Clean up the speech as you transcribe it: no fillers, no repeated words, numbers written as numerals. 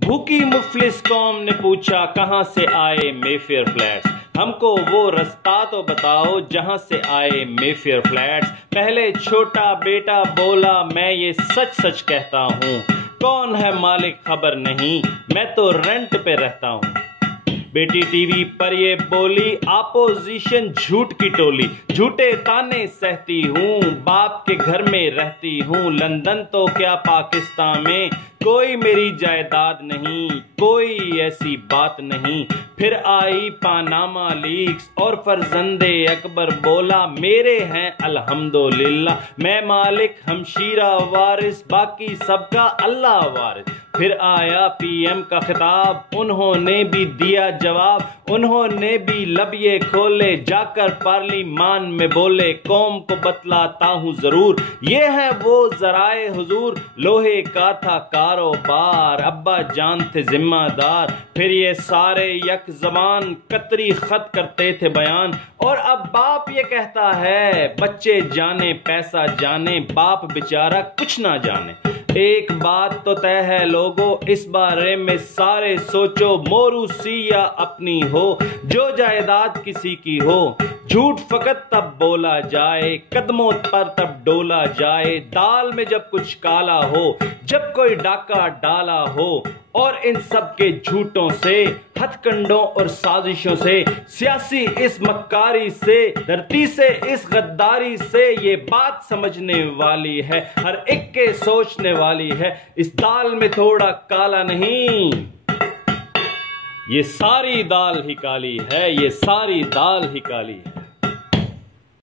भूखी मुफलिस कौम ने पूछा कहाँ से आए मेफेयर फ्लैट्स। हमको वो रास्ता तो बताओ जहाँ से आए मेफेयर फ्लैट्स। पहले छोटा बेटा बोला मैं ये सच सच कहता हूँ, कौन है मालिक खबर नहीं, मैं तो रेंट पे रहता हूँ। बेटी टीवी पर ये बोली अपोजिशन झूठ की टोली, झूठे ताने सहती हूँ, बाप के घर में रहती हूँ। लंदन तो क्या पाकिस्तान में कोई मेरी जायदाद नहीं, कोई ऐसी बात नहीं। फिर आई पानामा लीक्स और फर्जंदे अकबर बोला मेरे हैं अल्हम्दुलिल्लाह, मैं मालिक हमशीरा वारिस, बाकी सबका अल्लाह वारिस। फिर आया पीएम का खिताब, उन्होंने भी दिया जवाब, उन्होंने भी लब ये खोले, जाकर पार्लिमान में बोले कौम को बतलाता हूँ जरूर, ये है वो जराए हुजूर, लोहे का था कारोबार, अब्बा जान थे जिम्मेदार। फिर ये सारे यक ज़बान कतरी खत करते थे बयान, और अब बाप ये कहता है बच्चे जाने पैसा जाने, बाप बेचारा कुछ ना जाने। एक बात तो तय है लोगों, इस बारे में सारे सोचो, मोरूसी या अपनी हो, जो जायदाद किसी की हो, झूठ फकत तब बोला जाए, कदमों पर तब डोला जाए। दाल में जब कुछ काला हो, जब कोई डाका डाला हो, और इन सब के झूठों से, हथकंडों और साजिशों से, सियासी इस मक्कारी से, धरती से इस गद्दारी से, ये बात समझने वाली है, हर एक के सोचने वाली है, इस दाल में थोड़ा काला नहीं, ये सारी दाल ही काली है, ये सारी दाल ही काली है।